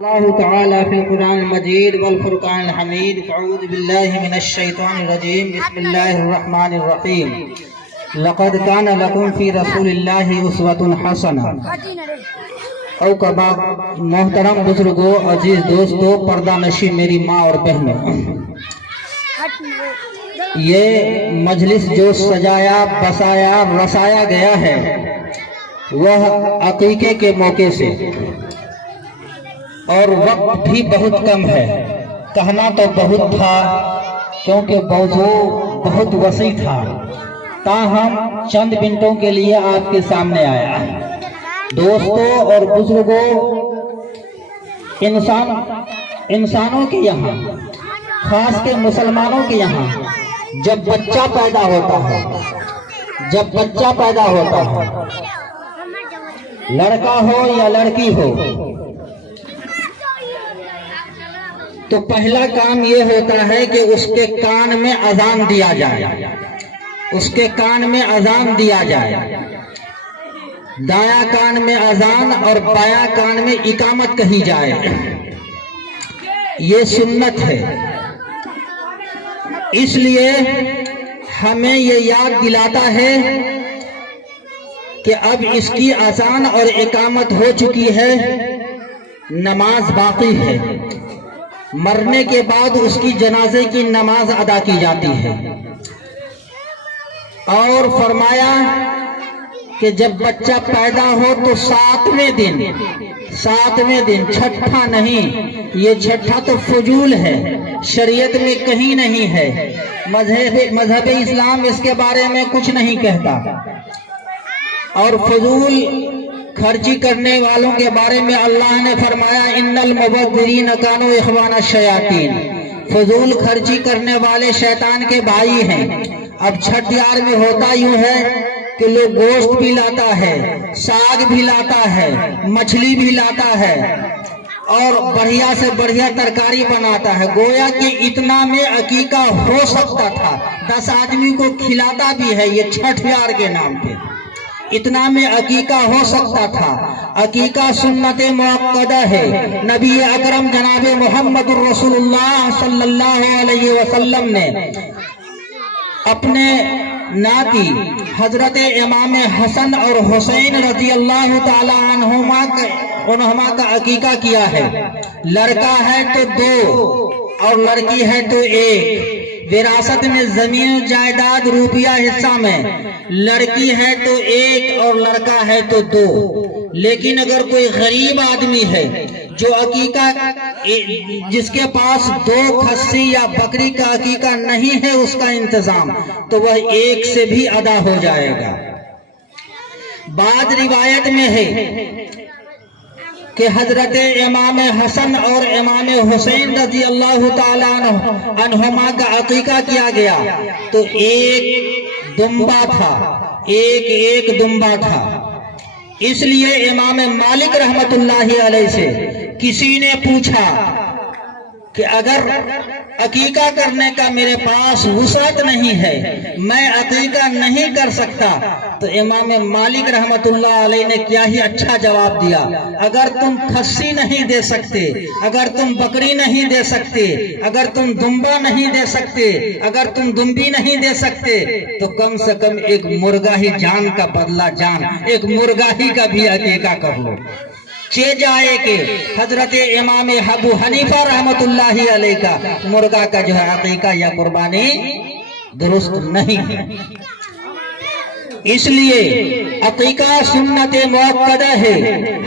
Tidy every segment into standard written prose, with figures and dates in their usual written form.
اللہ تعالی فی القرآن المجید والفرقان الحمید اعوذ باللہ من الشیطان الرجیم بسم اللہ الرحمن الرحیم لقد کان لکم فی رسول اللہ اسوۃ حسنہ او کبا محترم بزرگوں، عزیز دوستوں، پردہ نشی میری ماں اور بہنوں، یہ مجلس جو سجایا بسایا رسایا گیا ہے وہ عقیقے کے موقع سے، اور وقت بھی بہت کم ہے۔ کہنا تو بہت تھا کیونکہ موضوع بہت وسیع تھا، تاہم چند منٹوں کے لیے آپ کے سامنے آیا۔ دوستوں اور بزرگوں، انسانوں کے یہاں، خاص کے مسلمانوں کے یہاں جب بچہ پیدا ہوتا ہے، لڑکا ہو یا لڑکی ہو، تو پہلا کام یہ ہوتا ہے کہ اس کے کان میں اذان دیا جائے، دایاں کان میں اذان اور بایاں کان میں اقامت کہی جائے۔ یہ سنت ہے، اس لیے ہمیں یہ یاد دلاتا ہے کہ اب اس کی اذان اور اقامت ہو چکی ہے، نماز باقی ہے۔ مرنے کے بعد اس کی جنازے کی نماز ادا کی جاتی ہے، اور فرمایا کہ جب بچہ پیدا ہو تو ساتویں دن، چھٹا نہیں، یہ چھٹا تو فضول ہے، شریعت میں کہیں نہیں ہے، مذہب اسلام اس کے بارے میں کچھ نہیں کہتا، اور فضول خرچی کرنے والوں کے بارے میں اللہ نے فرمایا ان المبذرین کانوا اخوان الشیاطین، فضول خرچی کرنے والے شیطان کے بھائی ہیں۔ اب چھٹ یار میں ہوتا یوں ہے کہ لوگ گوشت بھی لاتا ہے، ساگ بھی لاتا ہے، مچھلی بھی لاتا ہے، اور بڑھیا سے بڑھیا ترکاری بناتا ہے، گویا کہ اتنا میں عقیقہ ہو سکتا تھا، 10 آدمی کو کھلاتا بھی ہے یہ چھٹ یار کے نام پہ، اتنا میں عقیقہ ہو سکتا تھا۔ عقیقہ سنت مؤکدہ ہے، نبی اکرم جناب محمد الرسول اللہ صلی اللہ علیہ وسلم نے اپنے ناتی حضرت امام حسن اور حسین رضی اللہ تعالی عنہما کا عقیقہ کیا ہے۔ لڑکا ہے تو 2 اور لڑکی ہے تو 1، وراثت میں زمین و جائیداد روپیہ حصہ میں، لڑکی ہے تو 1 اور لڑکا ہے تو 2۔ لیکن اگر کوئی غریب آدمی ہے جو عقیقہ، جس کے پاس 2 کھسی یا بکری کا عقیقہ نہیں ہے اس کا انتظام، تو وہ 1 سے بھی ادا ہو جائے گا۔ بعض روایت میں ہے کہ حضرت امام حسن اور امام حسین رضی اللہ تعالیٰ عنہما کا عقیقہ کیا گیا تو ایک دمبا تھا۔ اس لیے امام مالک رحمت اللہ علیہ سے کسی نے پوچھا کہ اگر عقیقہ کرنے کا میرے پاس وسعت نہیں ہے، میں عقیقہ نہیں کر سکتا، تو امام مالک رحمت اللہ علیہ نے کیا ہی اچھا جواب دیا، اگر تم کھسی نہیں دے سکتے، اگر تم بکری نہیں دے سکتے، اگر تم دمبا نہیں دے سکتے، اگر تم دمبی نہیں دے سکتے، تو کم سے کم ایک مرغا ہی جان کا بدلہ جان، ایک مرغا ہی کا بھی عقیقہ کر لو۔ جائے کہ حضرت امام ابو حنیفہ رحمت اللہ علیہ کا مرغا کا جو ہے عقیقہ یا قربانی درست نہیں ہے، اس لیے عقیقہ سنت مؤکدہ ہے۔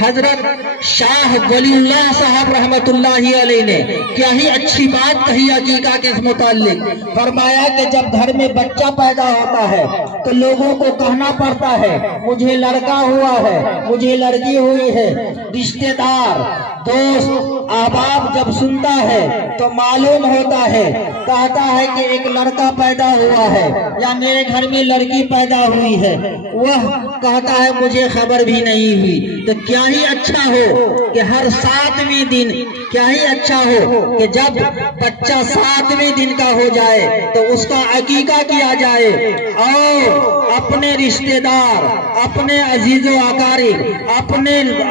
حضرت شاہ ولی اللہ صاحب رحمت اللہ علیہ نے کیا ہی اچھی بات کہی عقیقہ کے متعلق، فرمایا کہ جب گھر میں بچہ پیدا ہوتا ہے تو لوگوں کو کہنا پڑتا ہے مجھے لڑکا ہوا ہے، مجھے لڑکی ہوئی ہے، رشتہ دار، دوست، احباب جب سنتا ہے تو معلوم ہوتا ہے، کہتا ہے کہ ایک لڑکا پیدا ہوا ہے یا میرے گھر میں لڑکی پیدا ہوئی ہے، وہ کہتا ہے مجھے خبر بھی نہیں ہوئی۔ تو کیا ہی اچھا ہو کہ ہر 7ویں دن، کیا ہی اچھا ہو کہ جب بچہ 7ویں دن کا ہو جائے تو اس کا عقیقہ کیا جائے، اور اپنے رشتہ دار، اپنے عزیز و اقارب،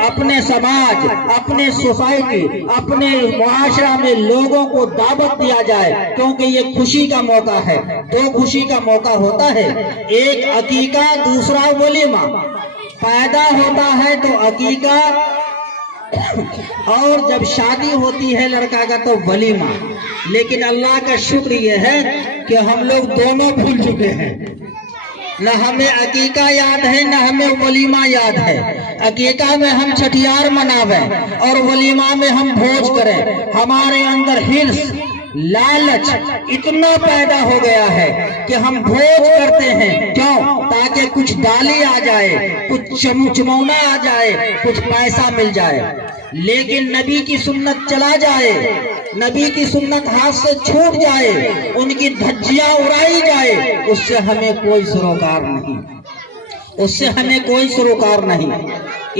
اپنے سماج، اپنے سوسائٹی، اپنے معاشرہ میں لوگوں کو دعوت دیا جائے، کیونکہ یہ خوشی کا موقع ہے۔ دو خوشی کا موقع ہوتا ہے، ایک عقیقہ، دوسرا ولیمہ۔ پیدا ہوتا ہے تو عقیقہ، اور جب شادی ہوتی ہے لڑکا کا تو ولیمہ۔ لیکن اللہ کا شکر یہ ہے کہ ہم لوگ دونوں بھول چکے ہیں، نہ ہمیں عقیقہ یاد ہے نہ ہمیں ولیمہ یاد ہے۔ عقیقہ میں ہم چھٹیار مناویں اور ولیمہ میں ہم بھوج کریں۔ ہمارے اندر ہرس، لالچ اتنا پیدا ہو گیا ہے کہ ہم بھوج کرتے ہیں، کیوں؟ تاکہ کچھ ڈالی آ جائے، کچھ چمونا آ جائے، کچھ پیسہ مل جائے۔ لیکن نبی کی سنت چلا جائے، نبی کی سنت ہاتھ سے چھوٹ جائے، ان کی دھجیاں اڑائی جائے، اس سے ہمیں کوئی سروکار نہیں، اس سے ہمیں کوئی سروکار نہیں۔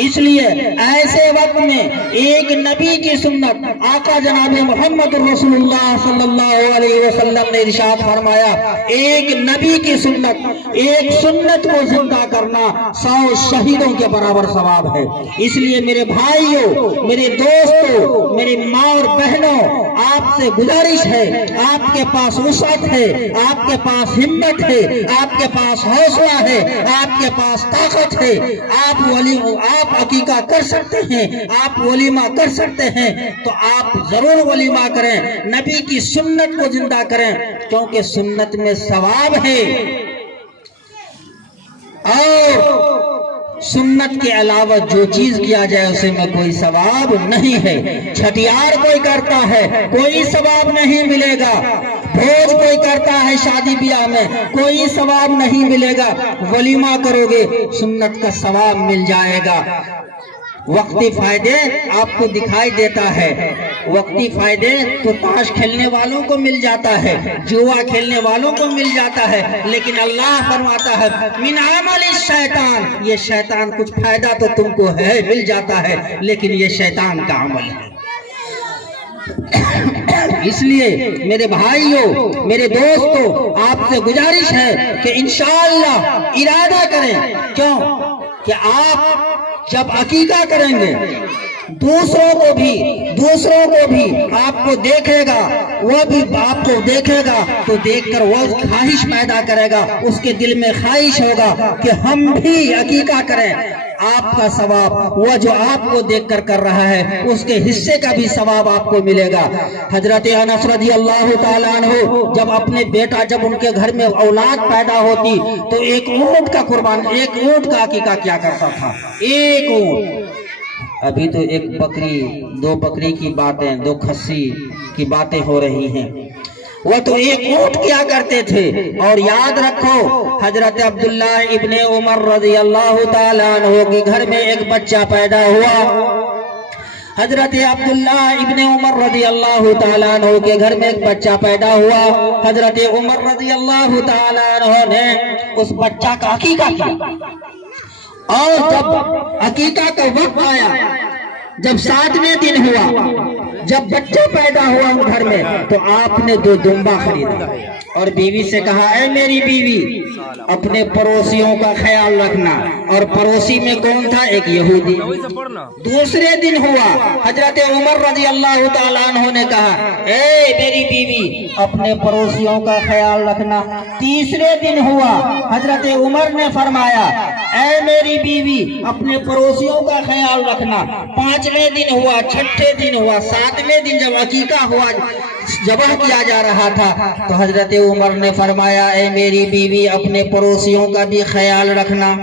اس لیے ایسے وقت میں ایک نبی کی سنت، آقا جناب محمد رسول اللہ صلی اللہ علیہ وسلم نے ارشاد فرمایا، ایک نبی کی سنت، ایک سنت کو زندہ کرنا 100 شہیدوں کے برابر ثواب ہے۔ اس لیے میرے بھائیوں، میرے دوستوں، میری ماں اور بہنوں، آپ سے گزارش ہے، آپ کے پاس وسعت ہے، آپ کے پاس ہمت ہے، آپ کے پاس حوصلہ ہے، آپ کے پاس طاقت ہے، آپ عقیقہ کر سکتے ہیں، آپ ولیمہ کر سکتے ہیں، تو آپ ضرور ولیمہ کریں، نبی کی سنت کو زندہ کریں، کیونکہ سنت میں ثواب ہے۔ اور سنت کے علاوہ جو چیز کیا جائے اسے میں کوئی ثواب نہیں ہے۔ چھٹیار کوئی کرتا ہے کوئی ثواب نہیں ملے گا، بھوج کوئی کرتا ہے شادی بیاہ میں کوئی ثواب نہیں ملے گا، ولیمہ کرو گے سنت کا ثواب مل جائے گا۔ وقتی فائدے آپ کو دکھائی دیتا ہے، وقتی فائدے تو تاش کھیلنے والوں کو مل جاتا ہے، جوا کھیلنے والوں کو مل جاتا ہے، لیکن اللہ فرماتا ہے من عمل الشیطان، یہ شیطان کچھ فائدہ تو تم کو ہے مل جاتا ہے، لیکن یہ شیطان کا عمل ہے۔ اس لیے میرے بھائیوں، میرے دوستوں، آپ سے گزارش ہے کہ انشاءاللہ ارادہ کریں، کیوں کہ آپ جب عقیقہ کریں گے دوسروں کو بھی آپ کو دیکھے گا، وہ بھی آپ کو دیکھے گا تو دیکھ کر وہ خواہش پیدا کرے گا، اس کے دل میں خواہش ہوگا کہ ہم بھی عقیقہ کریں۔ آپ کا ثواب وہ جو آپ کو دیکھ کر رہا ہے اس کے حصے کا بھی ثواب آپ کو ملے گا۔ حضرت انس رضی اللہ تعالیٰ عنہ جب اپنے بیٹا، جب ان کے گھر میں اولاد پیدا ہوتی تو ایک اونٹ کا عقیقہ کیا کرتا تھا، ایک اونٹ۔ ابھی تو ایک بکری، دو بکری کی باتیں، دو کھسی کی باتیں ہو رہی ہیں، وہ تو ایک اونٹ کیا کرتے تھے۔ اور یاد رکھو حضرت عبداللہ ابن عمر رضی اللہ تعالیٰ عنہ کے گھر میں ایک بچہ پیدا ہوا، حضرت عبداللہ ابن عمر رضی اللہ تعالیٰ عنہ کے گھر میں ایک بچہ پیدا ہوا، حضرت عمر رضی اللہ تعالیٰ عنہ نے اس بچہ کا عقیقہ کیا، اور جب عقیقہ کا وقت آیا، جب 7ویں دن ہوا، جب بچہ پیدا ہوا ان گھر میں، تو آپ نے 2 دمبا خریدا اور بیوی سے کہا، اے میری بیوی اپنے پڑوسیوں کا خیال رکھنا۔ اور پڑوسی میں کون تھا؟ ایک یہودی۔ دوسرے دن ہوا، حضرت عمر رضی اللہ تعالیٰ عنہ نے کہا، اے میری بیوی اپنے پڑوسیوں کا خیال رکھنا۔ تیسرے دن ہوا، حضرت عمر نے فرمایا، اے میری بیوی اپنے پڑوسیوں کا خیال رکھنا۔ 5ویں دن ہوا، 6ٹھے دن ہوا، 7ویں دن جب عقیقہ ہوا، ذبح کیا جا رہا تھا، تو حضرت عمر نے فرمایا، اے میری بیوی اپنے پڑوسیوں کا بھی خیال رکھنا۔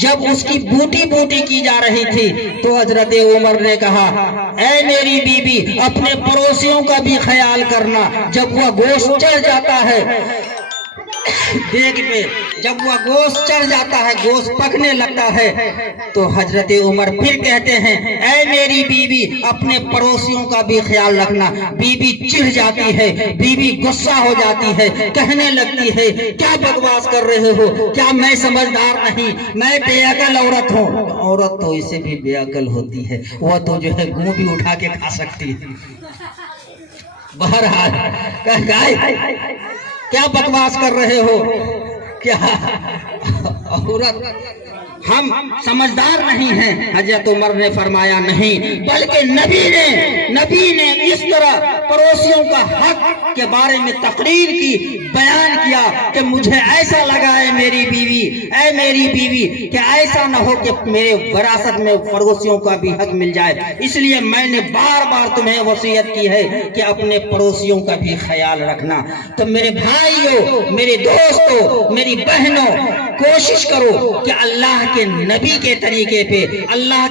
جب اس کی بوٹی کی جا رہی تھی تو حضرت عمر نے کہا، اے میری بیوی اپنے پڑوسیوں کا بھی خیال کرنا۔ جب وہ گوشت چڑھ جاتا ہے دیگ میں، جب وہ گوشت چڑھ جاتا ہے، گوشت پکنے لگتا ہے، تو حضرت عمر پھر کہتے ہیں، اے میری بیوی اپنے پڑوسیوں کا بھی خیال رکھنا۔ بیوی چڑھ جاتی ہے، بیوی غصہ ہو جاتی ہے، کہنے لگتی ہے، کیا بکواس کر رہے ہو، کیا میں سمجھدار نہیں، میں بے عقل عورت ہوں۔ عورت تو اسے بھی بے عقل ہوتی ہے، وہ تو جو ہے گوں بھی اٹھا کے کھا سکتی ہے۔ بہرحال کیا بکواس کر رہے ہو، کیا عورت ہم سمجھدار نہیں ہیں؟ حضرت عمر نے فرمایا نہیں، بلکہ نبی نے اس طرح پڑوسیوں کا حق کے بارے میں تقریر کی، بیان کیا کہ مجھے ایسا لگا اے میری بیوی کہ ایسا نہ ہو کہ میرے وراثت میں پڑوسیوں کا بھی حق مل جائے، اس لیے میں نے بار بار تمہیں وصیت کی ہے کہ اپنے پڑوسیوں کا بھی خیال رکھنا۔ تو میرے بھائیوں، میرے دوستوں، میری بہنوں، کوشش کرو کہ اللہ کے نبی کے طریقے پہ، اللہ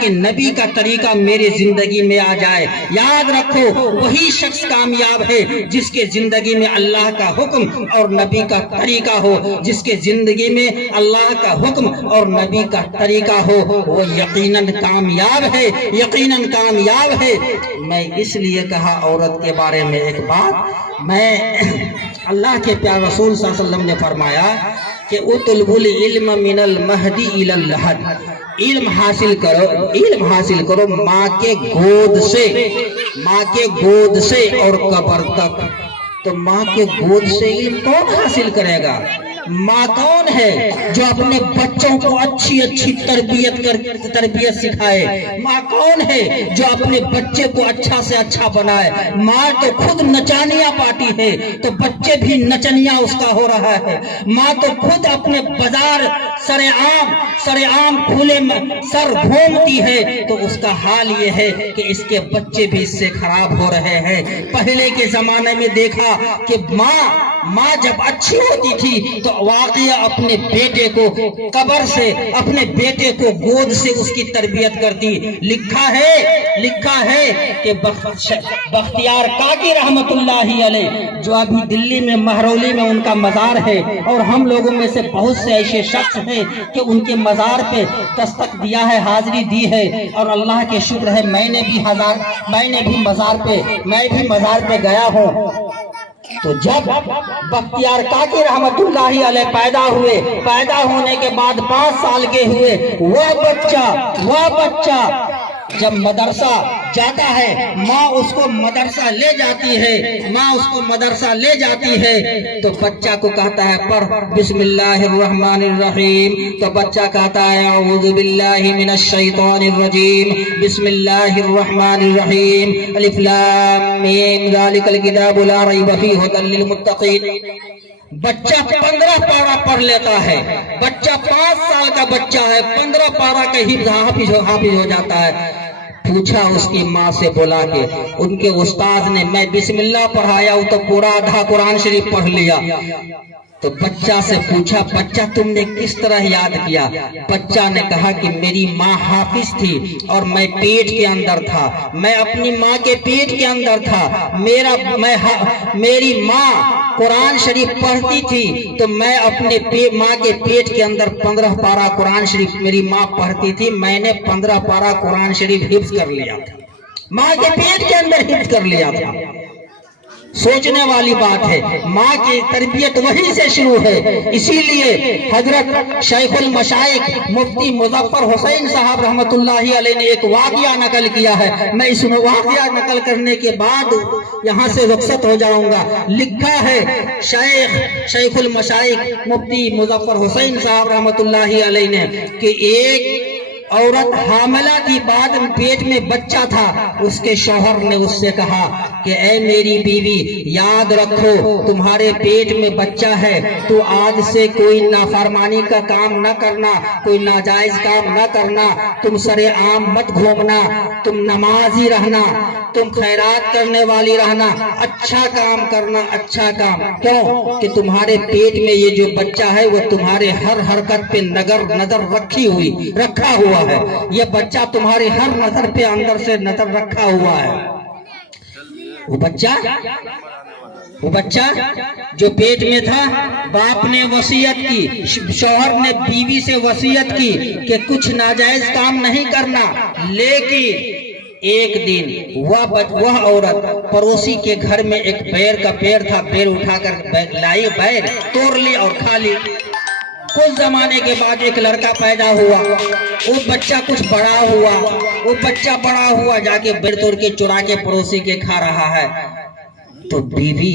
کے نبی کا طریقہ میرے زندگی میں آ جائے۔ یاد رکھو، وہی شخص کامیاب ہے جس کے زندگی میں اللہ کا حکم اور نبی کا طریقہ ہو، جس کے زندگی میں اللہ کا حکم اور نبی کا طریقہ ہو، وہ یقیناً کامیاب ہے، یقیناً کامیاب ہے۔ میں اس لیے کہا عورت کے بارے میں ایک بات، میں اللہ کے پیارے رسول صلی اللہ علیہ وسلم نے فرمایا کہ اطلبوا العلم من المہدی الی اللحد، علم حاصل کرو ماں کے گود سے اور قبر تک۔ تو ماں کے گود سے علم کون حاصل کرے گا؟ ماں کون ہے جو اپنے بچوں کو اچھی تربیت سکھائے؟ ماں کون ہے جو اپنے بچے کو اچھا سے اچھا بنائے؟ ماں تو خود نچانیاں پاتی ہے تو بچے بھی نچنیاں اس کا ہو رہا ہے۔ ماں تو خود اپنے بازار سر عام کھلے سر گھومتی ہے تو اس کا حال یہ ہے کہ اس کے بچے بھی اس سے خراب ہو رہے ہیں۔ پہلے کے زمانے میں دیکھا کہ ماں جب اچھی ہوتی تھی تو واقعہ اپنے بیٹے کو قبر سے، اپنے بیٹے کو گود سے اس کی تربیت کرتی۔ لکھا ہے کہ بختیار کاکی رحمت اللہ علیہ، جو ابھی دلی میں مہرولی میں ان کا مزار ہے، اور ہم لوگوں میں سے بہت سے ایسے شخص ہیں کہ ان کے مزار پہ دستک دیا ہے، حاضری دی ہے، اور اللہ کے شکر ہے میں بھی مزار پہ گیا ہوں۔ تو جب بختیار کاکی رحمت اللہ علیہ پیدا ہونے کے بعد 5 سال کے ہوئے، وہ بچہ جب مدرسہ جاتا ہے، ماں اس کو مدرسہ لے جاتی ہے تو بچہ کو کہتا ہے پڑھ بسم اللہ الرحمن الرحیم، تو بچہ کہتا ہے اعوذ باللہ من الشیطان الرجیم، بسم اللہ الرحمن الرحیم، الف لام میم ذالک الکتاب لا ریب فیہ ھدی للمتقین۔ بچہ 15 پارہ پڑھ لیتا ہے، بچہ 5 سال کا بچہ ہے، 15 پارہ کا حافظ ہو جاتا ہے۔ پوچھا اس کی ماں سے بولا کہ ان کے استاد نے میں بسم اللہ پڑھایا ہوں تو پورا آدھا قرآن شریف پڑھ لیا۔ تو بچہ سے پوچھا بچہ تم نے کس طرح یاد کیا؟ بچہ نے کہا کہ میری ماں حافظ تھی اور میں پیٹ کے اندر تھا، میں اپنی ماں کے پیٹ کے اندر تھا، میری ماں قرآن شریف پڑھتی تھی تو میں اپنے ماں کے پیٹ کے اندر 15 پارہ قرآن شریف میری ماں پڑھتی تھی، میں نے 15 پارہ قرآن شریف حفظ کر لیا تھا، ماں کے پیٹ کے اندر حفظ کر لیا تھا۔ سوچنے والی بات ہے، ماں کی تربیت وہیں سے شروع ہے۔ اسی لیے حضرت شیخ المشائخ مفتی مظفر حسین صاحب رحمت اللہ علیہ نے ایک واقعہ نقل کیا ہے، میں اس واقعہ نقل کرنے کے بعد یہاں سے رخصت ہو جاؤں گا۔ لکھا ہے شیخ المشائخ مفتی مظفر حسین صاحب رحمت اللہ علیہ نے کہ ایک عورت حاملہ تھی، بعد پیٹ میں بچہ تھا، اس کے شوہر نے اس سے کہا کہ اے میری بیوی یاد رکھو تمہارے پیٹ میں بچہ ہے، تو آج سے کوئی نافرمانی کا کام نہ کرنا، کوئی ناجائز کام نہ کرنا، تم سر عام مت گھومنا، تم نمازی رہنا، تم خیرات کرنے والی رہنا، اچھا کام کرنا، اچھا کام۔ کیوں کہ تمہارے پیٹ میں یہ جو بچہ ہے وہ تمہارے ہر حرکت پہ نظر رکھا ہوا ہے، یہ بچہ تمہارے ہر نظر پہ اندر سے نظر رکھا ہوا ہے۔ وہ بچہ جو پیٹ میں تھا، باپ نے وصیت کی، شوہر نے بیوی سے وصیت کی کہ کچھ ناجائز کام نہیں کرنا، لیکن ایک دن وہ عورت پڑوسی کے گھر میں ایک بیر کا پیڑ تھا، بیر اٹھا کر لائی، بیر توڑ لی اور کھا لی۔ کچھ زمانے کے بعد ایک لڑکا پیدا ہوا، وہ بچہ کچھ بڑا ہوا، جا کے بیر توڑ کے چرا کے پڑوسی کے کھا رہا ہے۔ تو بیوی